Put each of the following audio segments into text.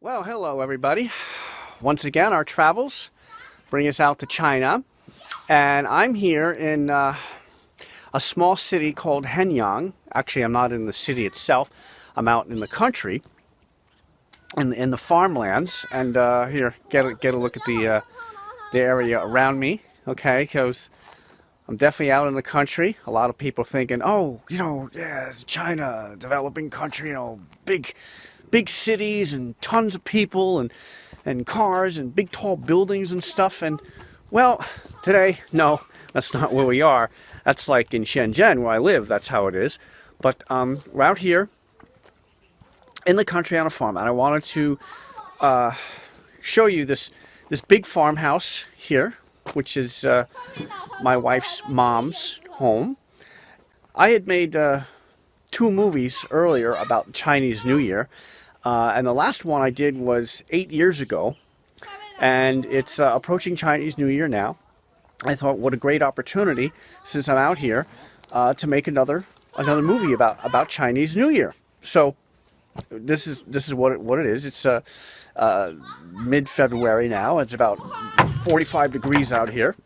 Well, hello everybody. Once again, our travels bring us out to China, and I'm here in a small city called Hengyang. Actually, I'm not in the city itself. I'm out in the country, in the farmlands, and here, get a look at the area around me. Okay, because I'm definitely out in the country. A lot of people thinking, oh, yeah, it's China, developing country, big cities and tons of people and cars and big tall buildings and stuff. And well, today, no, that's not where we are. That's like in Shenzhen where I live. That's how it is. But we're out here in the country on a farm, and I wanted to show you this big farmhouse here, which is my wife's mom's home. I had made two movies earlier about Chinese New Year, and the last one I did was 8 years ago, and it's approaching Chinese New Year now. I thought, what a great opportunity, since I'm out here, to make another movie about Chinese New Year. So this is what it is. It's mid-February now. It's about 45 degrees out here,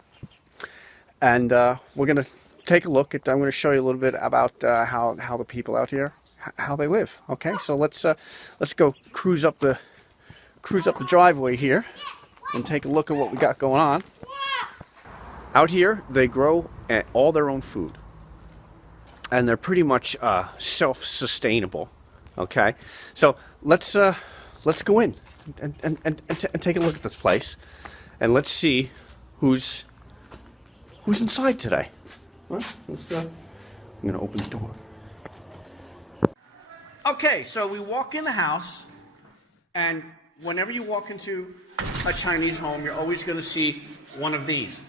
and we're gonna take a look at. I'm going to show you a little bit about how the people out here, how they live. Okay, so let's go cruise up the driveway here and take a look at what we got going on. Out here, they grow all their own food, and they're pretty much self-sustainable. Okay, so let's go in and take a look at this place, and let's see who's inside today. Well, I'm going to open the door. Okay, so we walk in the house, and whenever you walk into a Chinese home, you're always going to see one of these.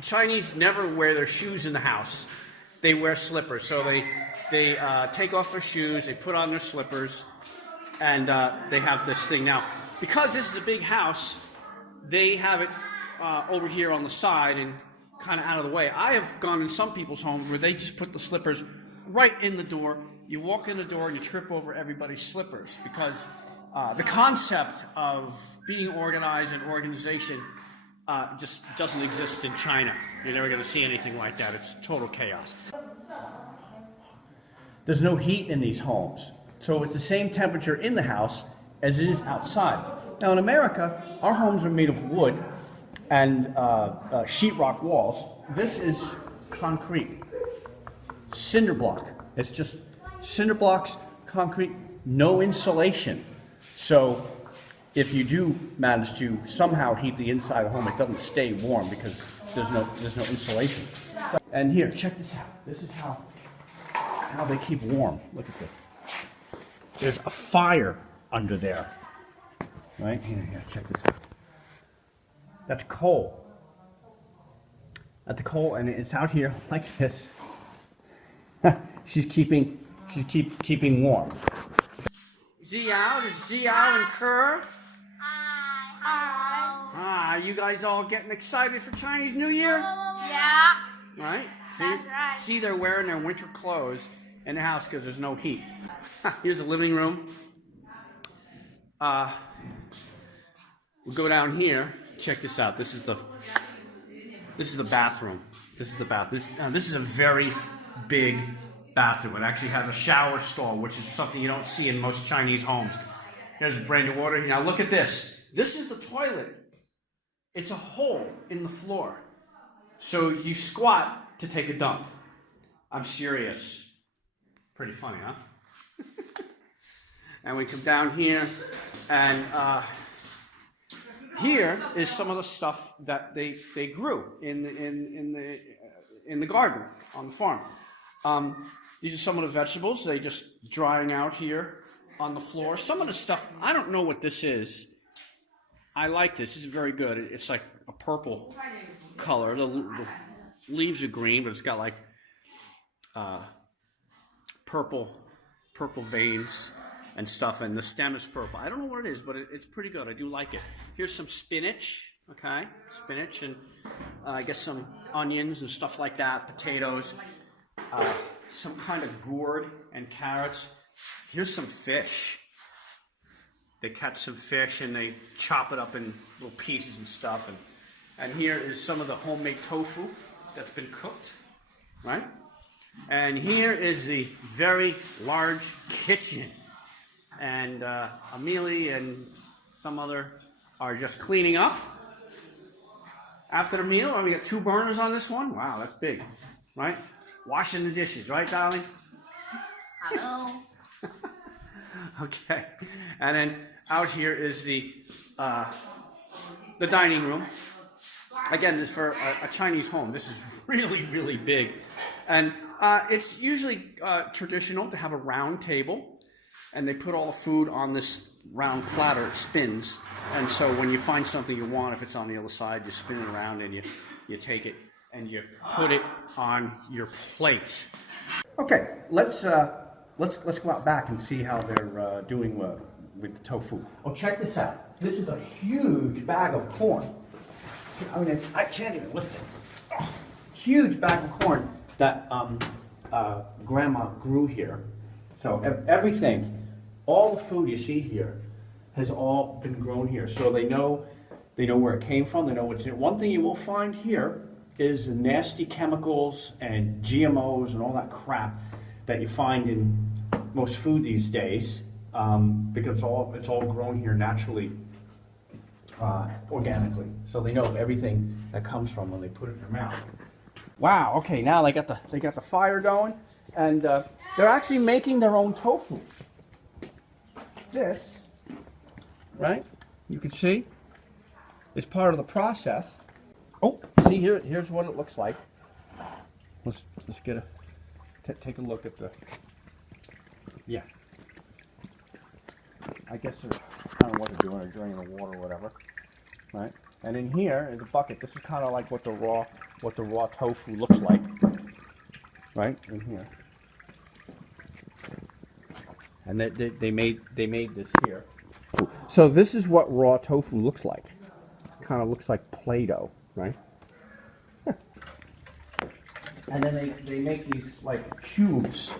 Chinese never wear their shoes in the house. They wear slippers. So they take off their shoes, they put on their slippers, and they have this thing. Now, because this is a big house, they have it over here on the side and kind of out of the way. I have gone in some people's homes where they just put the slippers right in the door. You walk in the door and you trip over everybody's slippers, because the concept of being organized and organization just doesn't exist in China. You're never going to see anything like that. It's total chaos. There's no heat in these homes, so it's the same temperature in the house as it is outside. Now in America, our homes are made of wood and sheetrock walls. This is concrete, cinder block. It's just cinder blocks, concrete, no insulation. So if you do manage to somehow heat the inside of the home, it doesn't stay warm because there's no insulation. And here, check this out. This is how they keep warm. Look at this. There's a fire under there. Right? Here, check this out. That's coal. At the coal, and it's out here like this. She's keeping warm. Xiao, is Xiao and Kerr? Hi. You guys all getting excited for Chinese New Year? Yeah. Right? That's right. See, they're wearing their winter clothes in the house because there's no heat. Here's the living room. We'll go down here. Check this out. This is the bathroom. This is the bath. This is a very big bathroom. It actually has a shower stall, which is something you don't see in most Chinese homes. There's brand new water. Now look at this. This is the toilet. It's a hole in the floor. So you squat to take a dump. I'm serious. Pretty funny, huh? And we come down here, and here is some of the stuff that they grew in the garden on the farm. These are some of the vegetables. They just drying out here on the floor. Some of the stuff, I don't know what this is. I like this. This is very good. It's like a purple color. The leaves are green, but it's got like purple veins and stuff, and the stem is purple. I don't know what it is, but it's pretty good. I do like it. Here's some spinach, okay? Spinach, and I guess some onions and stuff like that, potatoes, some kind of gourd and carrots. Here's some fish. they catch some fish and they chop it up in little pieces and stuff. And here is some of the homemade tofu that's been cooked, right? And here is the very large kitchen. And Amelie and some other are just cleaning up after the meal. Oh, we got 2 burners on this one. Wow, that's big, right? Washing the dishes, right, darling? Hello. Okay. And then out here is the dining room. Again, this is for a Chinese home. This is really, really big. And it's usually traditional to have a round table. And they put all the food on this round platter. It spins. And so when you find something you want, if it's on the other side, you spin it around and you take it and you put it on your plate. Okay, let's go out back and see how they're doing with the tofu. Oh, check this out. This is a huge bag of corn. I mean, I can't even lift it. Oh, huge bag of corn that Grandma grew here. So everything, all the food you see here has all been grown here. So they know where it came from. They know what's in it. One thing you will find here is nasty chemicals and GMOs and all that crap that you find in most food these days, because it's all grown here naturally, organically. So they know everything that comes from when they put it in their mouth. Wow. Okay. Now they got the fire going, and they're actually making their own tofu. This, right? You can see, is part of the process. Oh, see here. Here's what it looks like. Let's get take a look at the. Yeah. I guess they're, I don't know what they're doing. They're draining the water or whatever, right? And in here is a bucket. This is kind of like what the raw tofu looks like, right? In here. And they made this here. So this is what raw tofu looks like. Kind of looks like Play-Doh, right? And then they make these like cubes.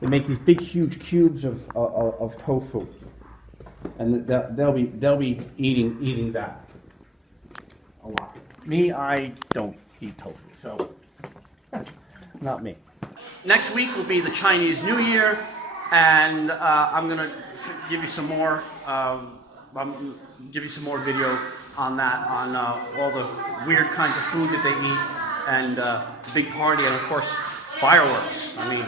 They make these big, huge cubes of tofu, and they'll be eating that a lot. Me, I don't eat tofu, so not me. Next week will be the Chinese New Year, and I'm gonna give you some more. Give you some more video on that, on all the weird kinds of food that they eat, and big party, and of course fireworks. I mean,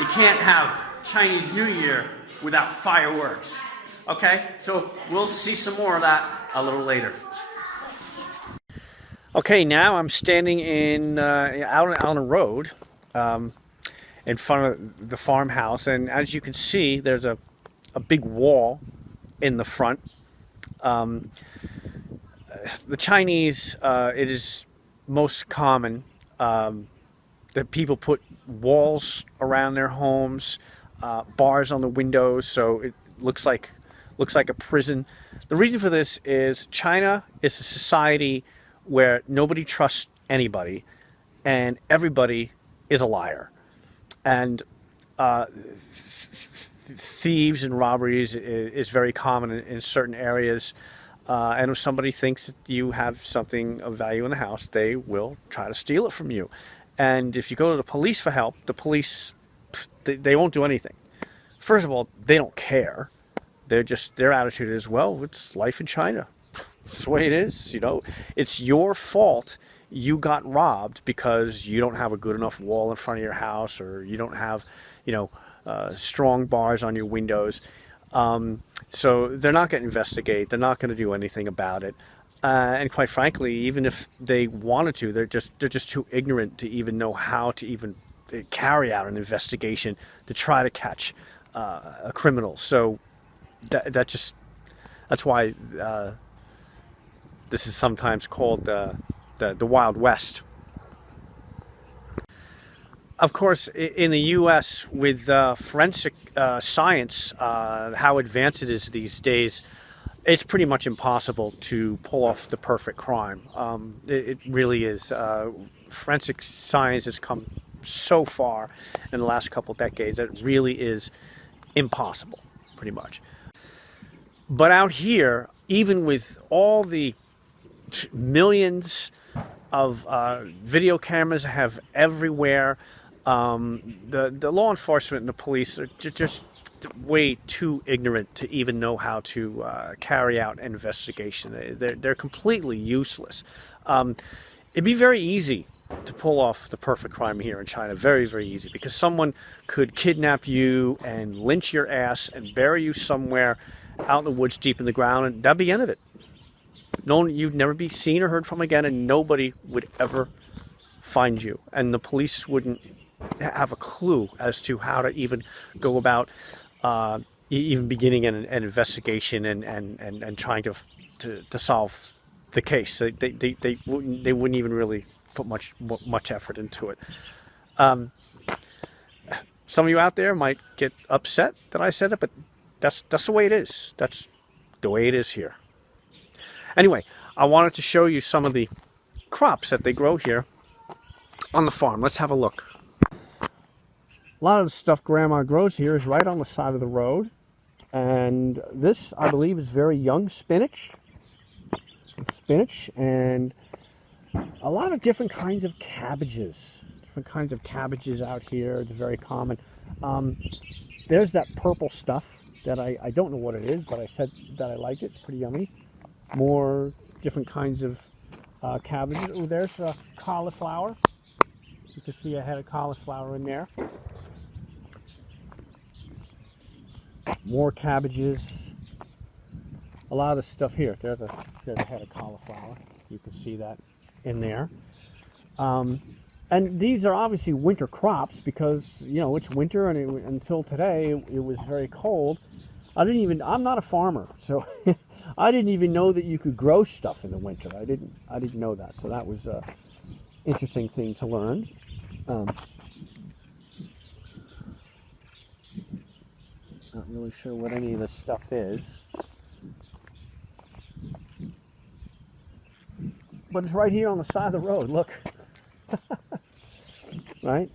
you can't have Chinese New Year without fireworks. Okay, so we'll see some more of that a little later. Okay, now I'm standing out on a road in front of the farmhouse, and as you can see, there's a big wall in the front. The Chinese, it is most common that people put walls around their homes, bars on the windows, so it looks like a prison. The reason for this is China is a society where nobody trusts anybody, and everybody is a liar. And thieves and robberies is very common in certain areas. And if somebody thinks that you have something of value in the house, they will try to steal it from you. And if you go to the police for help, the police, they won't do anything. First of all, they don't care. Their attitude is, well, it's life in China. It's the way it is, you know. It's your fault you got robbed because you don't have a good enough wall in front of your house, or you don't have, strong bars on your windows. So they're not going to investigate. They're not going to do anything about it. And quite frankly, even if they wanted to, they're just too ignorant to even know how to even carry out an investigation to try to catch a criminal. So that's why this is sometimes called the Wild West. Of course, in the U.S., with forensic science, how advanced it is these days, it's pretty much impossible to pull off the perfect crime. It really is. Forensic science has come so far in the last couple decades that it really is impossible, pretty much. But out here, even with all the millions of video cameras have everywhere, the law enforcement and the police are just way too ignorant to even know how to carry out an investigation. They're completely useless. It'd be very easy to pull off the perfect crime here in China. Very, very easy, because someone could kidnap you and lynch your ass and bury you somewhere out in the woods deep in the ground, and that'd be the end of it. No, you'd never be seen or heard from again, and nobody would ever find you, and the police wouldn't have a clue as to how to even go about even beginning an investigation and trying to solve the case. They wouldn't even really put much effort into it. Some of you out there might get upset that I said it, but that's the way it is. That's the way it is here. Anyway, I wanted to show you some of the crops that they grow here on the farm. Let's have a look. A lot of the stuff Grandma grows here is right on the side of the road. And this, I believe, is very young spinach. And a lot of different kinds of cabbages. Different kinds of cabbages out here. It's very common. There's that purple stuff that I don't know what it is, but I said that I liked it. It's pretty yummy. More different kinds of cabbages. Oh, there's cauliflower. You can see I had a cauliflower in there. More cabbages. A lot of the stuff here. There's a head of cauliflower. You can see that in there. And these are obviously winter crops because, you know, it's winter, and until today it was very cold. I'm not a farmer, so I didn't even know that you could grow stuff in the winter. I didn't know that, so that was an interesting thing to learn. Not really sure what any of this stuff is, but it's right here on the side of the road. Look, right?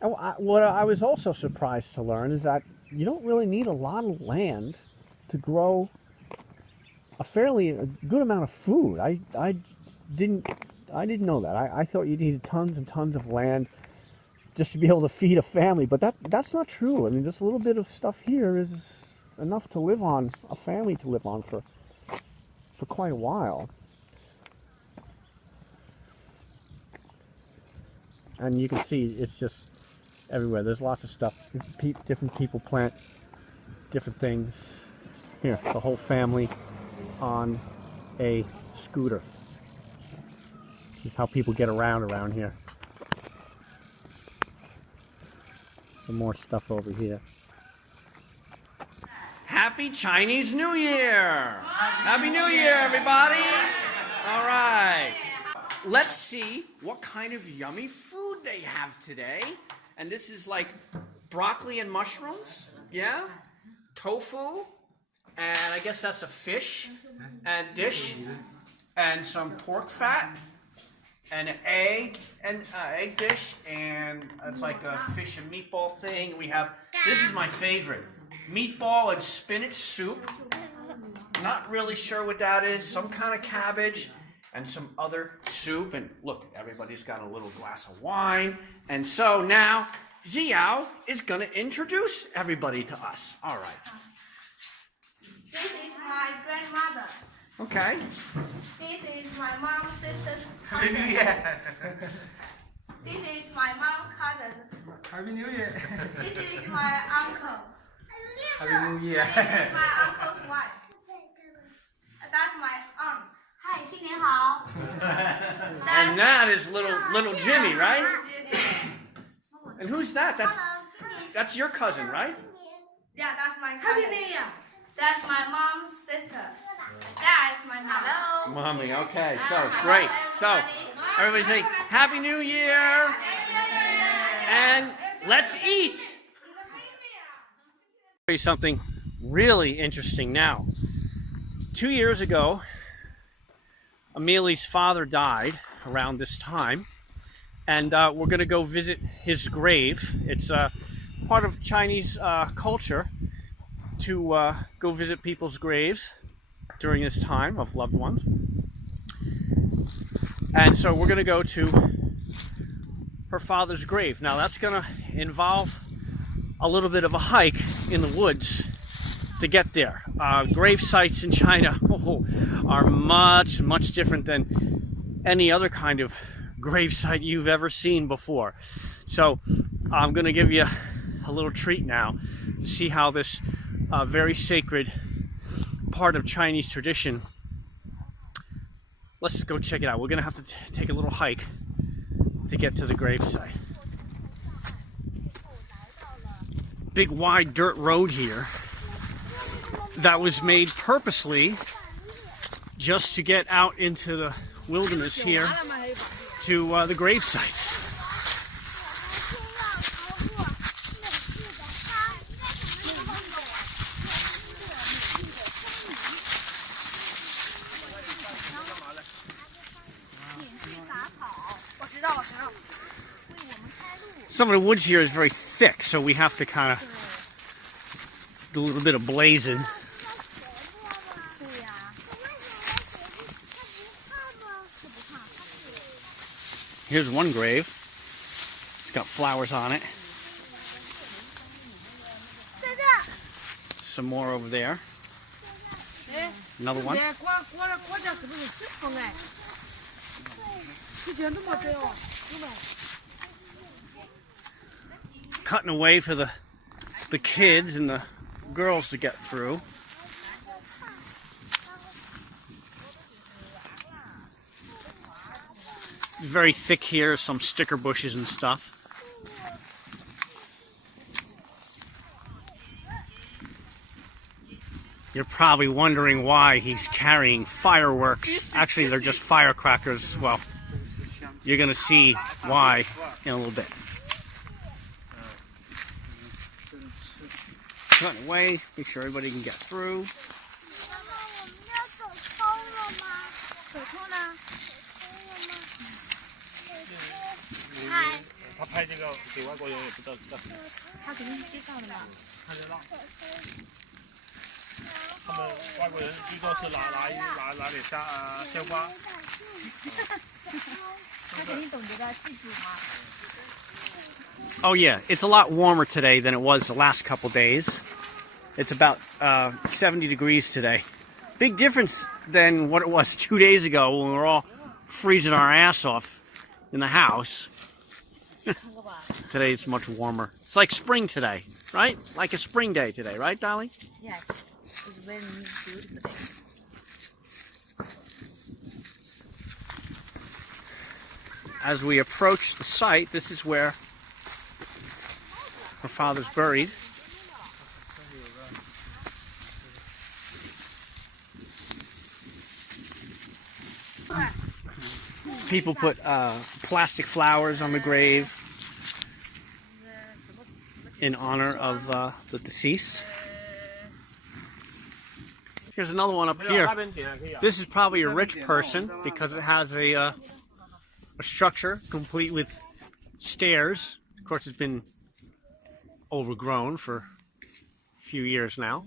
And what I was also surprised to learn is that you don't really need a lot of land to grow a good amount of food. I didn't know that. I thought you needed tons and tons of land just to be able to feed a family, but that's not true. I mean, just a little bit of stuff here is enough to live on, a family to live on for quite a while. And you can see it's just everywhere. There's lots of stuff. Different people plant different things. Here, the whole family on a scooter. This is how people get around here. Some more stuff over here. Happy Chinese New Year! Happy New Year, everybody! All right. Let's see what kind of yummy food they have today. And this is like broccoli and mushrooms, yeah? Tofu, and I guess that's a fish and dish, and some pork fat, and an egg dish, and it's like a fish and meatball thing. We have, this is my favorite, meatball and spinach soup. Not really sure what that is. Some kind of cabbage and some other soup. And look, everybody's got a little glass of wine. And so now Xiao is going to introduce everybody to us. All right. This is my grandmother. Okay. This is my mom's sister's Happy cousin. New Year! This is my mom's cousin. Happy New Year! This is my uncle. Happy New Year! This is my uncle's wife. That's my aunt. Hi, 新年好. And that is little Jimmy, right? And who's that? That's your cousin, right? Yeah, that's my cousin. That's my mom's sister. That is my mom. Hello. Mommy, okay, so great. So everybody say Happy New Year and let's eat. I'll tell you something really interesting now. 2 years ago, Ameli's father died around this time, and we're going to go visit his grave. It's part of Chinese culture to go visit people's graves during this time of loved ones. And so we're going to go to her father's grave. Now that's going to involve a little bit of a hike in the woods to get there. Grave sites in China are much, much different than any other kind of grave site you've ever seen before. So I'm going to give you a little treat now to see how this very sacred part of Chinese tradition. Let's go check it out. We're going to have to take a little hike to get to the gravesite. Big wide dirt road here that was made purposely just to get out into the wilderness here to the grave sites. Some of the woods here is very thick, so we have to kind of do a little bit of blazing. Here's one grave. It's got flowers on it. Some more over there. Another one. Cutting away for the kids and the girls to get through. It's very thick here, some sticker bushes and stuff. You're probably wondering why he's carrying fireworks. Actually, they're just firecrackers. Well, you're going to see why in a little bit. Cut away, make sure everybody can get through. Oh yeah, it's a lot warmer today than it was the last couple days. It's about 70 degrees today. Big difference than what it was 2 days ago when we were all freezing our ass off in the house. Today it's much warmer. It's like spring today, right? Like a spring day today, right, Dolly? Yes, it's very beautiful day. As we approach the site, this is where her father's buried. People put plastic flowers on the grave in honor of the deceased. Here's another one up here. This is probably a rich person because it has a structure complete with stairs. Of course, it's been overgrown for a few years now.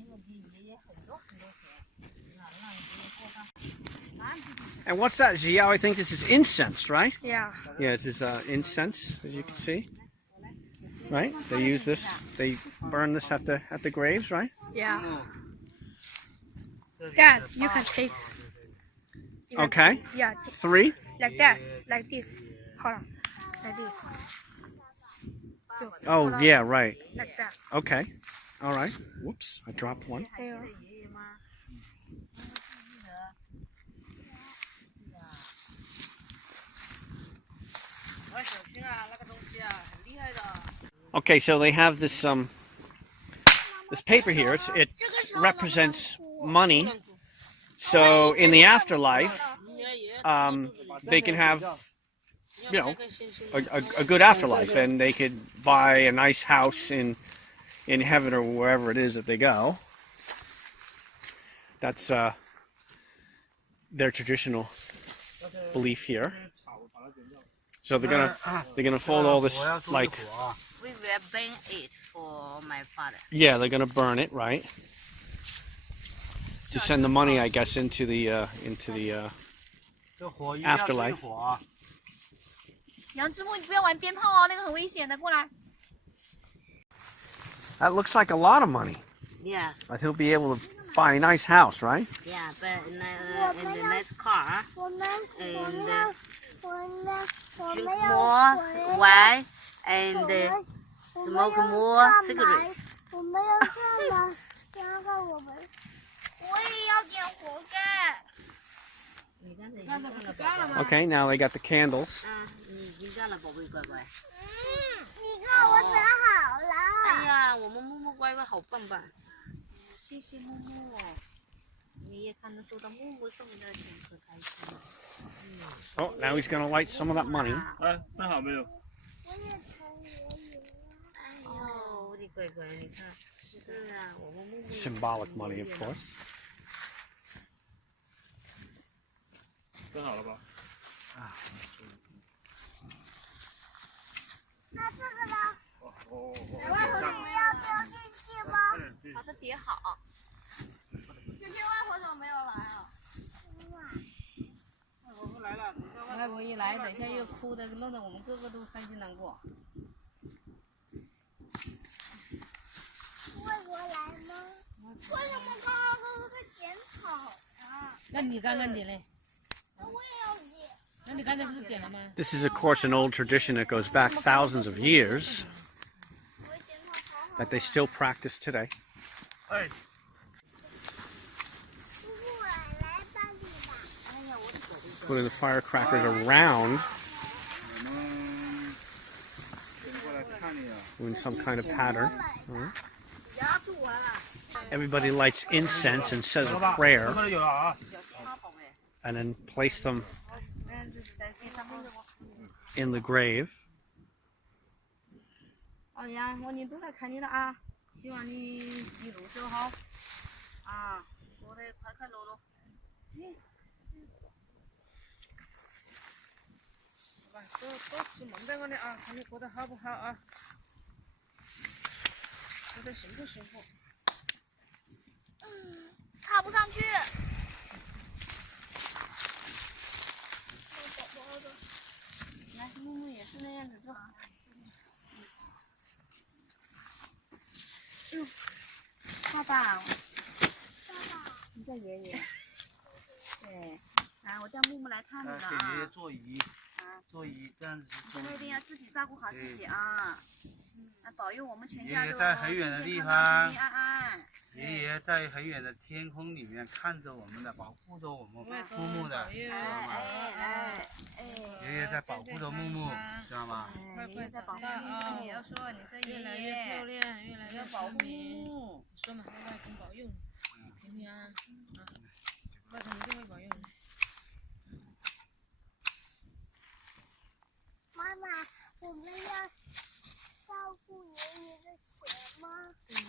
And what's that, Xiao? I think this is incense, right? Yeah. Yeah, this is incense, as you can see. Right? They use this. They burn this at the graves, right? Yeah. Dad, you can take. Okay. Yeah. 3. Like that. Like this. Hold on. Like this. Oh, yeah, right. Like that. Okay. All right. Whoops, I dropped one. There. Okay, so they have this this paper here. It represents money. So in the afterlife, they can have, you know, a good afterlife, and they could buy a nice house in heaven or wherever it is that they go. That's their traditional belief here. So they're gonna fold all this, like, We will burn it for my father. yeah, they're gonna burn it, right? to send the money, I guess, into the afterlife. 杨之木，你不要玩鞭炮哦，那个很危险的，过来。 That looks like a lot of money. Yes. But he'll be able to buy a nice house, right? Yeah, but in the next car and drink more wine and smoke more cigarette. 我们要干嘛？然后我们，我也要点火盖。 Okay, now they got the candles. 你干了，宝贝乖乖。你看我折好了。哎呀，我们木木乖乖好棒棒。谢谢木木。爷爷看着收到木木送的钱，可开心了。Oh, now he's going to light some of that money. 哎，办好没有？我也疼爷爷。哎呦，我的乖乖，你看，是啊，我们木木。 Symbolic money, of course. 办好了吧？那这个呢？哦。我们要丢进去吗？把它叠好。圈圈外婆怎么没有来啊？外婆一来，等一下又哭的，弄得我们个个都伤心难过。外婆来吗？为什么刚刚都在剪草呀？那你刚刚剪嘞？ 我也要剪。那你刚才不是剪了吗？ This is, of course, an old tradition that goes back thousands of years 我剪草好好。 that they still practice today. 哎，姑姑来帮你吧。哎呀，我的狗的 Putting the firecrackers around 我们过来看你啊。 doing some kind of pattern. 压住我了。 Everybody lights incense and says a prayer 这里有了啊。 and then place them in the grave. 哎呀，我年都来看你了啊！希望你一路走好啊，过得快快乐乐。好吧，多吃梦在我的啊，看你过得好不好啊？过得幸不幸福？爬不上去。来，木木也是那样子做。爸爸，你叫爷爷。对，来，我叫木木来看你了给爷爷啊。座椅，座椅这样子是座以后一定椅。要自己照顾好自己啊。那保佑我们全爷爷家都在很远的地健健康方康平平安安。爷爷在很远的天空里面看着我们的，保护着我们木木的，知道吗？爷爷在保护着木木，知道吗？爷爷在保护你，也要说你这越来越漂亮，越来越保护保密。木。说嘛，外公保佑你，平平安安啊！外公一定会保佑你。妈妈，我们要照顾爷爷的钱吗？对呀。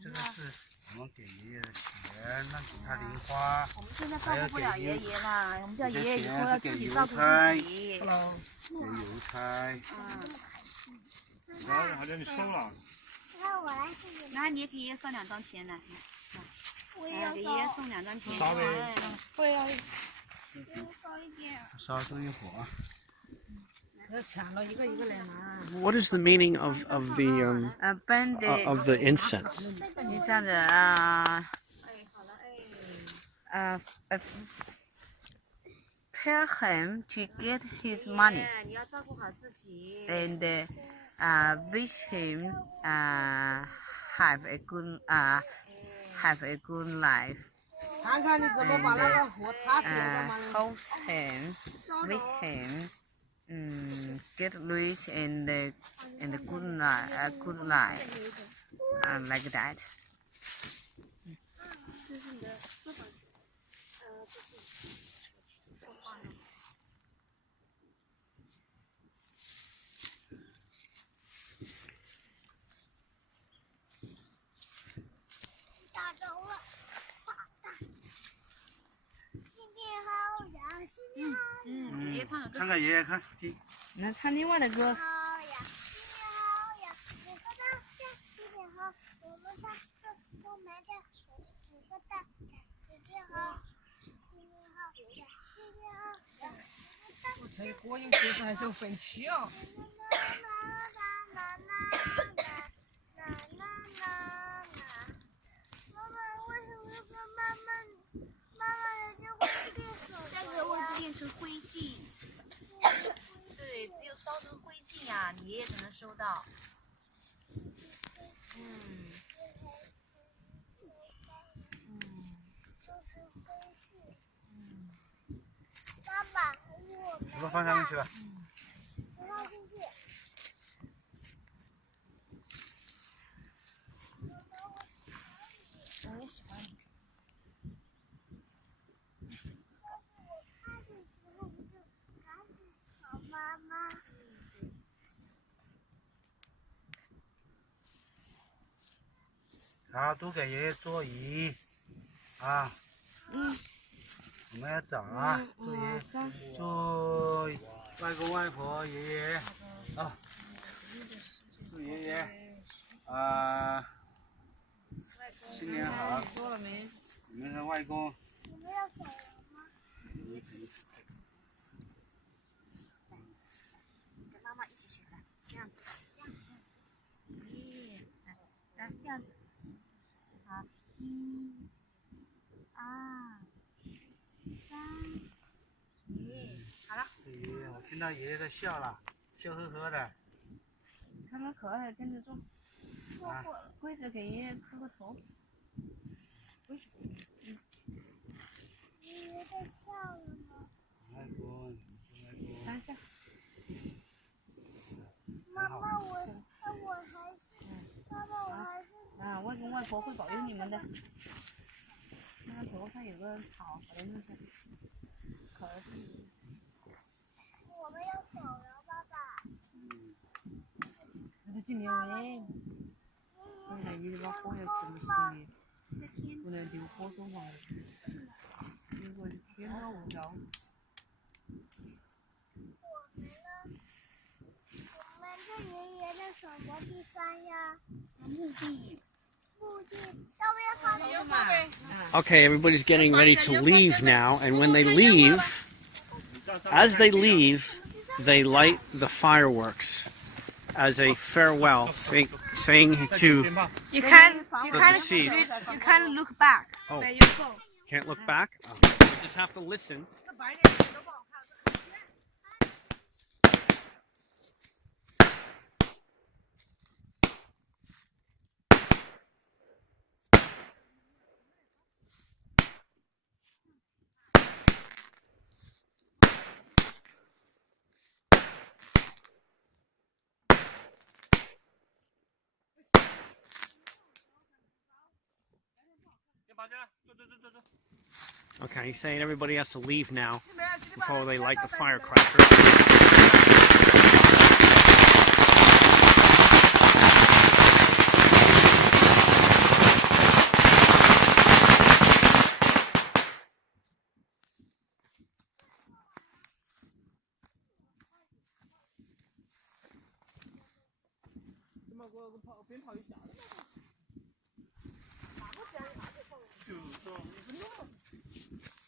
这个是我们给爷爷的钱，那给他零花。我们现在照顾不了爷爷了，我们叫爷爷以后这要些钱是给自己照顾邮差自己。给邮差。然后好像你收了。那我来给你。来，你也给爷爷送2张钱来，我也来给爷爷送2张钱。稍微哎会要少一点。烧这一会儿。要抢了一个一个来拿。 What is the meaning of the 本的 of the incense? 你这样子啊，tell him to get his money 你要照顾好自己 and wish him have a good life 看看你怎么把那个火塔起来干嘛呢？ hope him wish him get rich and good life like that 打着了，打！新年好呀，新年好呀，爷爷唱个歌唱给爷爷看，听。那唱另外的歌好呀，新年好呀，每个大家新年好，我们大个都买点几个大我才过瘾，其实还是飞起啊！这个会变成灰烬。对，只有烧成灰烬呀，你爷爷才能收到。爸爸，你给我放上面去吧。我放进去。我也喜欢你。妈妈。好，都给爷爷座椅啊。我们要走啊，祝外公外婆、爷爷啊，祝爷爷新年好。做了没？你们的外公。你们要走了吗？跟妈妈一起学的，这样子，这样子，来，这样子，好，1、2、3，好了。爷爷，我听到爷爷在笑了，笑呵呵的。看他可爱，跟着做。啊，跪着给爷爷磕个头。爷爷在笑了吗？外公，三下。妈妈，爸爸，我还是。啊，外公外婆会保佑你们的。看看头上有个草，把它弄下去。可爱。我们要走了，爸爸。那就今年喂。现在你把火要这么熄，不能留火种上来。如果天热无聊。我们这爷爷的什么地方呀？墓地。要不要放那个？ Okay, everybody's getting ready to leave now, and when they leave, as they leave, they light the fireworks as a farewell, saying to You can't the deceased. you can't look back. Oh. Where you go. Can't look back? You just have to listen. Okay, he's saying everybody has to leave now before they light the firecrackers.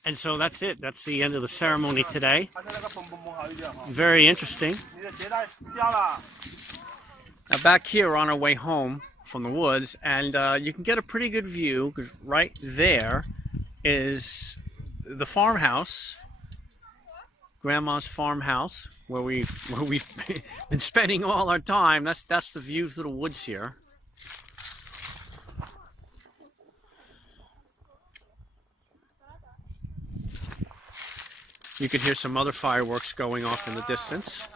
And so that's it. That's the end of the ceremony today. Very interesting. Now back here we're on our way home from the woods, and you can get a pretty good view because right there is the farmhouse, Grandma's farmhouse, where we've been spending all our time. That's the view of the woods here. You could hear some other fireworks going off in the distance.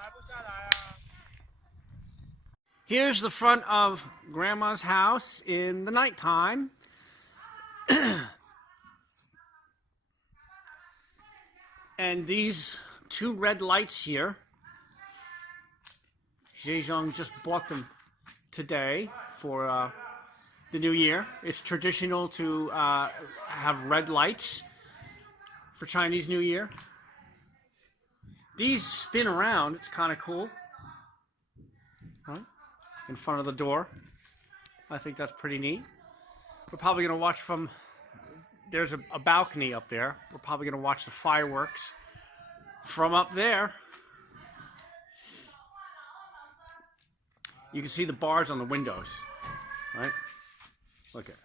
Here's the front of Grandma's house in the nighttime. And these two red lights here, Zhejiang just bought them today for the new year. It's traditional to have red lights for Chinese New Year. These spin around, it's kind of cool. Right? In front of the door. I think that's pretty neat. We're probably going to watch from there's a balcony up there. We're probably going to watch the fireworks from up there. You can see the bars on the windows, right? Look at it.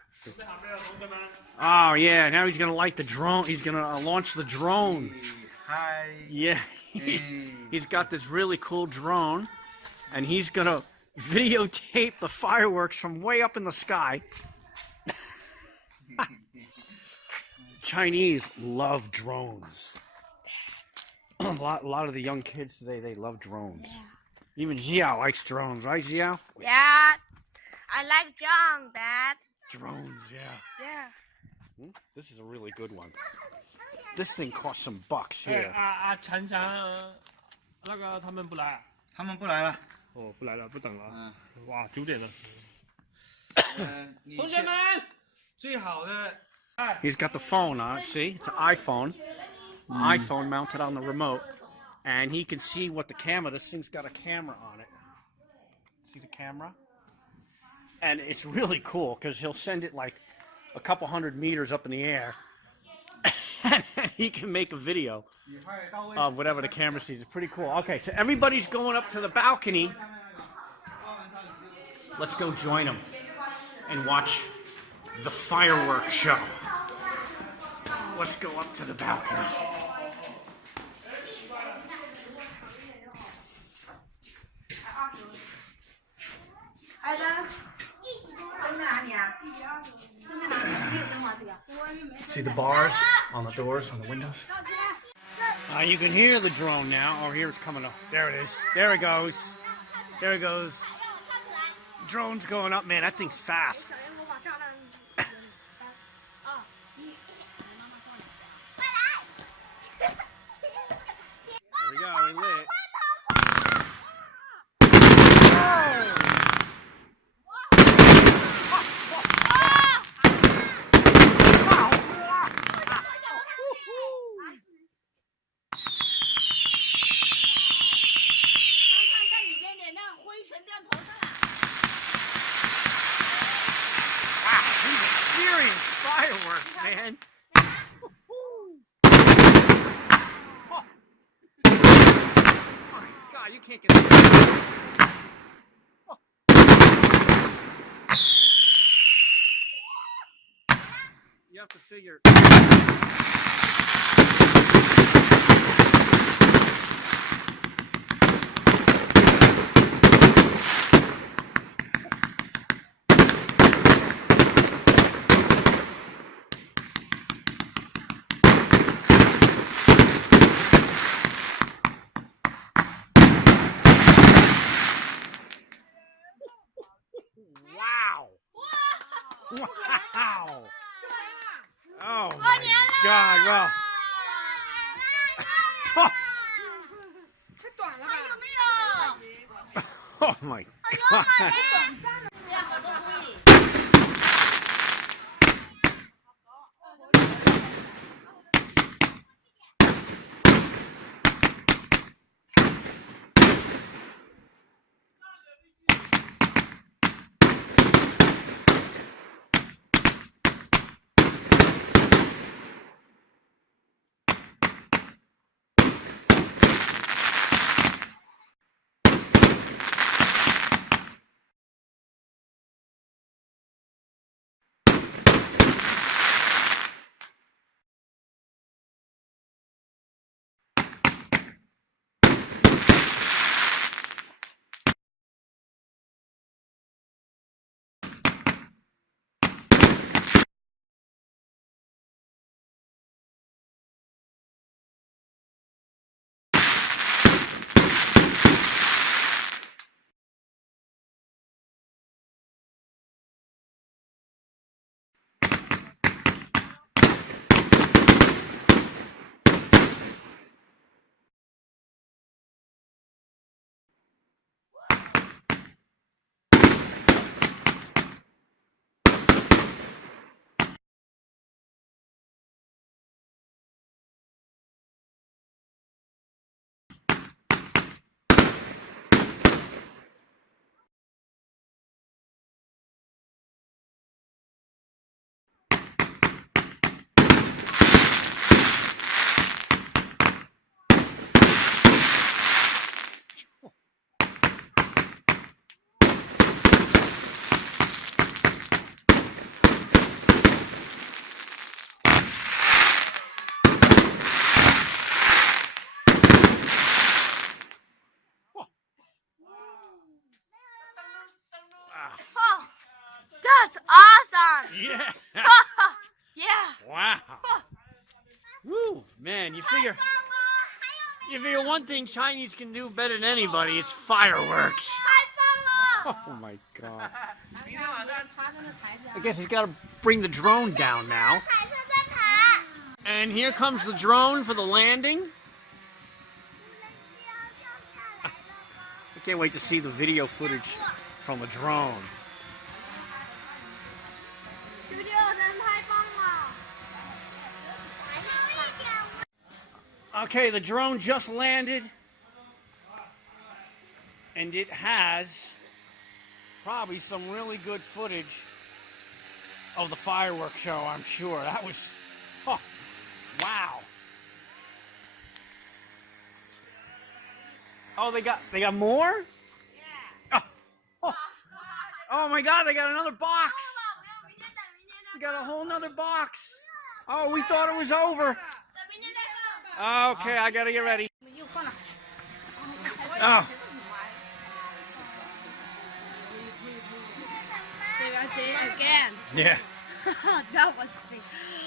Oh yeah, now he's gonna light the drone. He's gonna launch the drone. Hi. Yeah, he's got this really cool drone, and he's gonna videotape the fireworks from way up in the sky. Chinese love drones. A lot of the young kids today, they love drones. Even Xiao likes drones, right, Xiao? Yeah, I like John, Dad. Drones, yeah. Yeah. This is a really good one. This thing costs some bucks 哎 here. 强强，那个他们不来啊？他们不来了。哦，不来了，不等了。嗯。哇，9点了。你同学们，最好的。 He's got the phone on it, see? It's an iPhone. iPhone mounted on the remote. And he can see what the camera, this thing's got a camera on it. See the camera? And it's really cool because he'll send it like a couple 100 meters up in the air. And he can make a video of whatever the camera sees. It's pretty cool. Okay, so everybody's going up to the balcony. Let's go join them and watch the fireworks show. Let's go up to the balcony. See the bars on the doors, on the windows? You can hear the drone now. Oh, here it's coming up. There it is. There it goes. There it goes. Drone's going up. Man, that thing's fast. There we go. We lit. Serious fireworks, man. Oh my God, you can't get that. Oh. You have to figure. Wow! Wow! Oh my God! Well. Oh my God! man. You figure one thing Chinese can do better than anybody, it's fireworks. Oh my god. I guess he's got to bring the drone down now. And here comes the drone for the landing. I can't wait to see the video footage from the drone. Okay, the drone just landed, and it has probably some really good footage of the fireworks show, I'm sure. That was, oh, wow. Oh, they got more? Yeah. Oh my god, they got another box. They got a whole nother box. Oh, we thought it was over. Okay, I gotta get ready. Oh. Again. Yeah. That was big.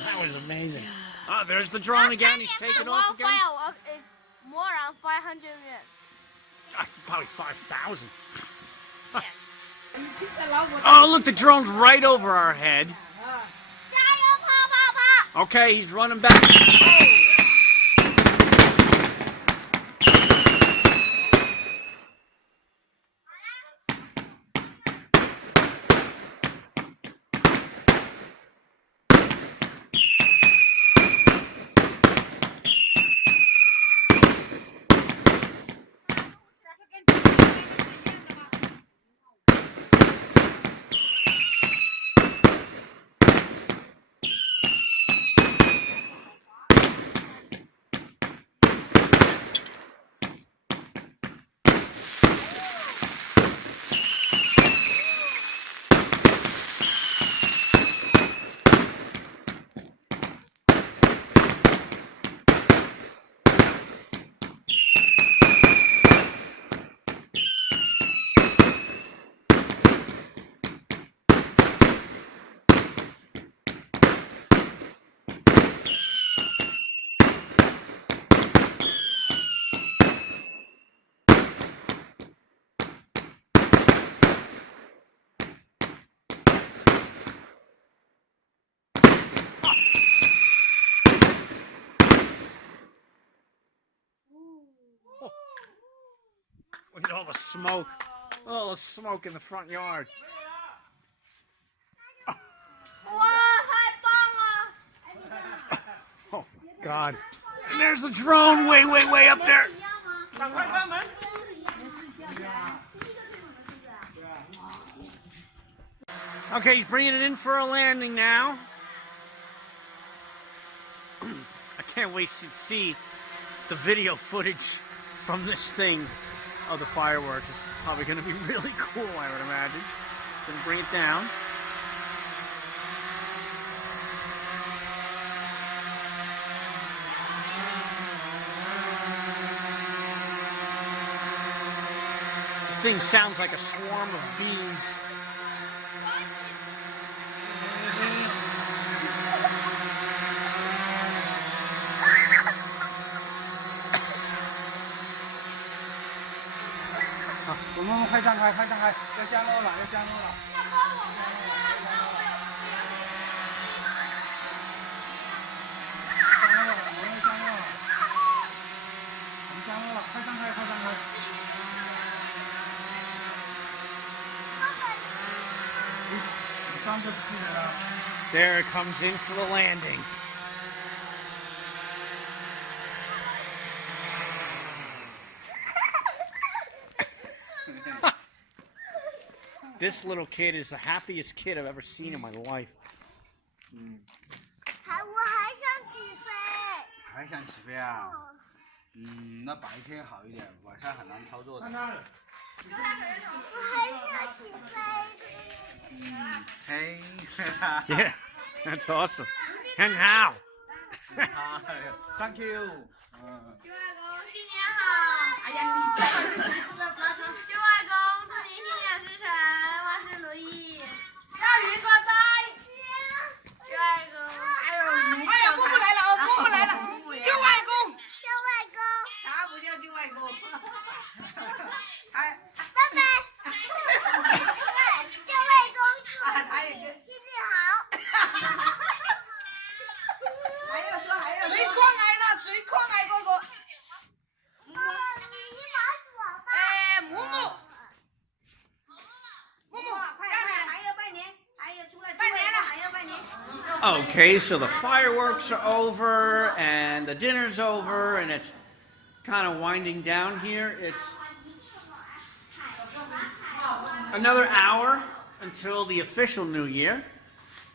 That was amazing. Oh, there's the drone again. He's taking off again. Is more than 500 yuan. It's probably 5,000. Oh, look, the drone's right over our head. Okay, he's running back. Look at all the smoke. All the smoke in the front yard. Oh, God. And there's the drone way, way, way up there. Okay, he's bringing it in for a landing now. I can't wait to see the video footage from this thing of the fireworks. It's probably going to be really cool, I would imagine. Going to bring it down. The thing sounds like a swarm of bees. Oh, 快张开，快张开，要降落了，要降落了。降落了，我们要降落了。我们降落了，快张开，快张开。你上不去了。There it comes in for the landing. This little kid is the happiest kid I've ever seen in my life. 我还想起飞。还想起飞啊？那白天好一点，晚上很难操作的。我还想起飞。嘿， Yeah, that's awesome. And how? Thank you. 舅外公新年好！哎呀，你舅外公祝您心想事成，万事如意。下雨过灾。舅外公，哎呦，木木来了哦，木木来了，舅外公。Okay, so the fireworks are over and the dinner's over and it's kind of winding down here. It's another hour until the official New Year.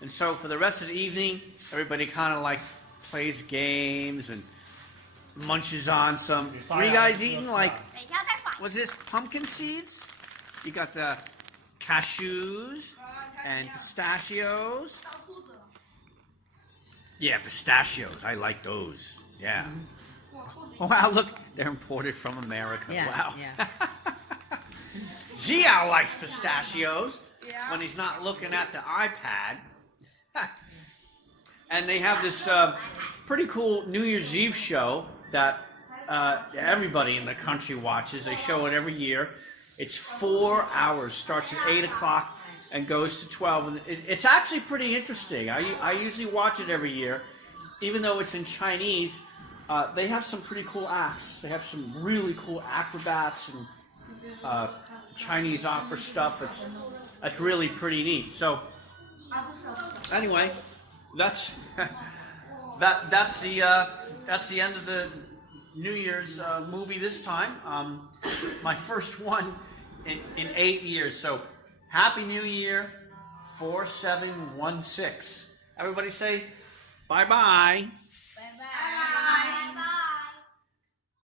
And so for the rest of the evening, everybody kind of like plays games and munches on some. What are you guys eating? Like, what's this? Pumpkin seeds? You got the cashews and pistachios. Yeah, pistachios. I like those. Yeah. Wow, look, they're imported from America. Yeah, Wow. yeah. Jiao likes pistachios when he's not looking at the iPad. And they have this pretty cool New Year's Eve show that everybody in the country watches. They show it every year. It's 4 hours, starts at 8 o'clock and goes to 12. And it's actually pretty interesting. I usually watch it every year. Even though it's in Chinese, they have some pretty cool acts. They have some really cool acrobats and Chinese opera stuff. That's really pretty neat. So anyway, that's that's the end of the New Year's movie this time. My first one in 8 years. So Happy New Year, 4716. Everybody say bye bye.